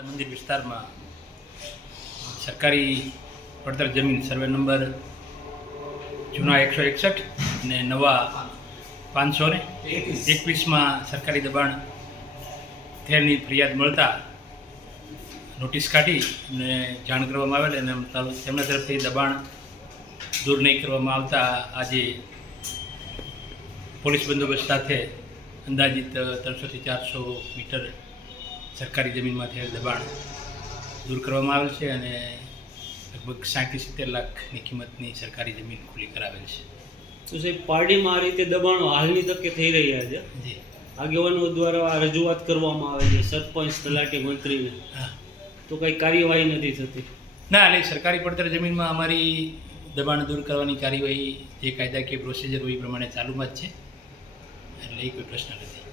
મંદિર વિસ્તારમાં સરકારી પડતર જમીન સર્વે નંબર જૂના એકસો એકસઠ અને નવા પાંચસો ને એકવીસમાં સરકારી દબાણ થયાની ફરિયાદ મળતા નોટિસ કાઢી અને જાણ કરવામાં આવેલ અને તેમના તરફથી દબાણ દૂર નહીં કરવામાં આવતા. આજે પોલીસ બંદોબસ્ત સાથે અંદાજિત ત્રણસોથી ચારસો મીટર સરકારી જમીનમાંથી દબાણ દૂર કરવામાં આવેલ છે અને લગભગ સાઠથી સિત્તેર લાખની કિંમતની સરકારી જમીન ખુલ્લી કરાવેલ છે. તો સાહેબ પાર્ટીમાં આ રીતે દબાણો હાલની તકે થઈ રહ્યા છે? જી. આગેવાનો દ્વારા રજૂઆત કરવામાં આવે છે સરપંચ તલાટી મંત્રીને. તો કંઈ કાર્યવાહી નથી થતી? ના એટલે સરકારી પડતર જમીનમાં અમારી દબાણ દૂર કરવાની કાર્યવાહી જે કાયદાકીય પ્રોસિજર હોય એ પ્રમાણે ચાલુમાં જ છે. એટલે એ કોઈ પ્રશ્ન નથી.